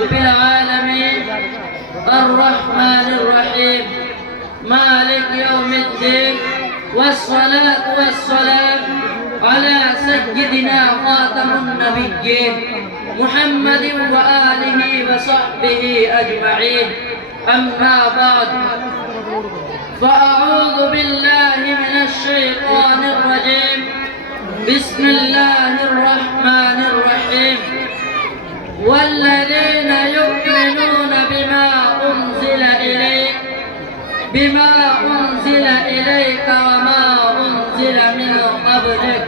رب العالمين الرحمن الرحيم مالك يوم الدين والصلاة والسلام على سيدنا خاتم النبيين محمد وآله وصحبه أجمعين. أما بعد، فأعوذ بالله من الشيطان الرجيم. بسم الله الرحمن الرحيم. والذين يؤمنون بما أنزل إليك وما أنزل من قبلك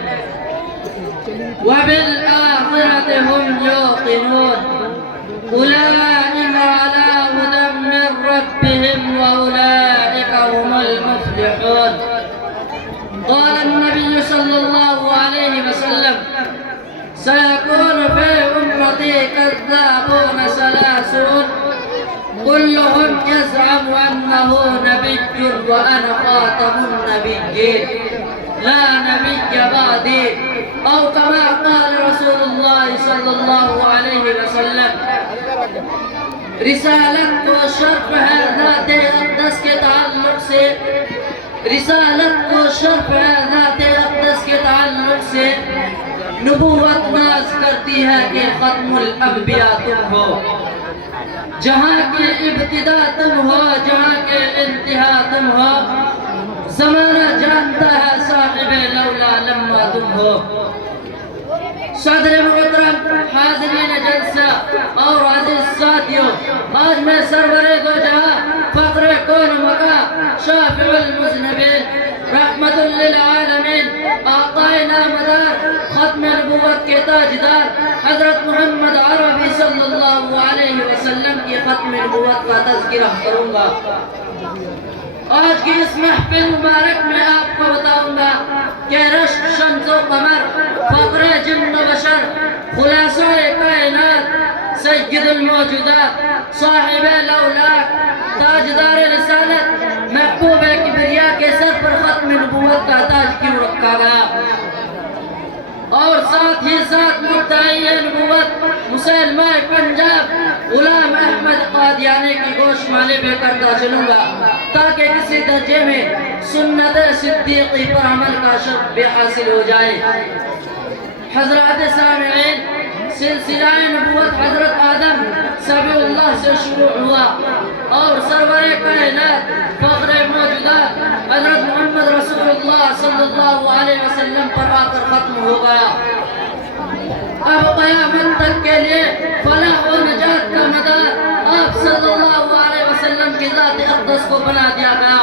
وبالآخرة هم يوقنون أولئك على هدى من ربهم وأولئك هم المفلحون. قال النبي صلى الله عليه وسلم: سيكون في أمتي كذابون ثلاثون كلهم يزعم أنه نبي وأنا خاتم النبيين لا نبي بعدي، أو كما قال رسول الله صلى الله عليه وسلم. رسالت کو شرف ہے ذات اقدس کے تعلق سے، رسالت کو شرف ہے ذات اقدس کے تعلق سے، نبوت ناز کرتی ہے کہ ختم الانبیاء تم ہو، جہاں کی ابتدا تم ہو، جہاں کے انتہا تم ہو، زمانہ جانتا ہے صاحب لولا لما تم ہو۔ صدر محترم، حاضرین جلسہ اور عزیز ساتھیوں، آج میں سرور دو جہاں فخر کون مکہ شافع المذنبین رحمت للعالمین آقائے نامدار ختم نبوت کے تاجدار حضرت محمد عربی صلی اللہ علیہ وسلم کی ختم نبوت کا تذکرہ کروں گا۔ آج کی اس محفل مبارک میں آپ کو بتاؤں گا کہ رشک شمس و قمر فخر جن و بشر خلاصہ کائنات سید الموجودات صاحب لولاک تاجدار رسالت محبوب کبریا کے سر پر ختم نبوت کا تاج کیوں رکھا گیا، اور ساتھ ہی ساتھ مدعی نبوت مسلمہ پنجاب غلام احمد قادیانی کی گوشمالی بھی کرتا چلوں گا تاکہ کسی درجے میں سنت صدیقی پر عمل کا شرف بھی حاصل ہو جائے۔ حضرات سامعین، سلسلہ نبوت حضرت آدم سبی اللہ سے شروع ہوا اور سرور کائنات فخر موجودات حضرت محمد رسول اللہ صلی اللہ علیہ وسلم پر آ کر ختم ہو گیا۔ اب قیامت تک کے لیے فلاح و نجات کا مدار آپ صلی اللہ علیہ وسلم کی ذات اقدس کو بنا دیا گیا۔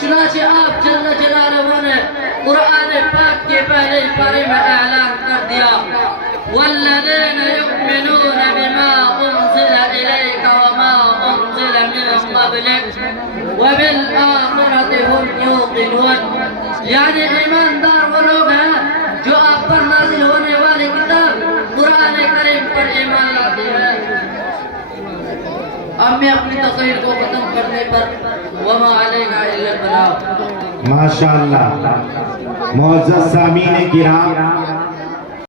چنانچہ آپ جل جلالہ نے قرآن پاک کے پہلے پارے میں اعلان کر دیا: والذین یؤمنون بما انزل الیک وما انزل من قبلک وبالآخرۃ هم یوقنون، یعنی ایماندار وہ لوگ ہیں جو آپ پر نازل ہونے والی کتاب قرآن کریم پر ایمان لاتے ہیں۔ اب میں اپنی تقریر کو ختم کرنے پر وما علینا الا البلاغ۔ ماشاءاللہ۔ معزز سامعین کرام،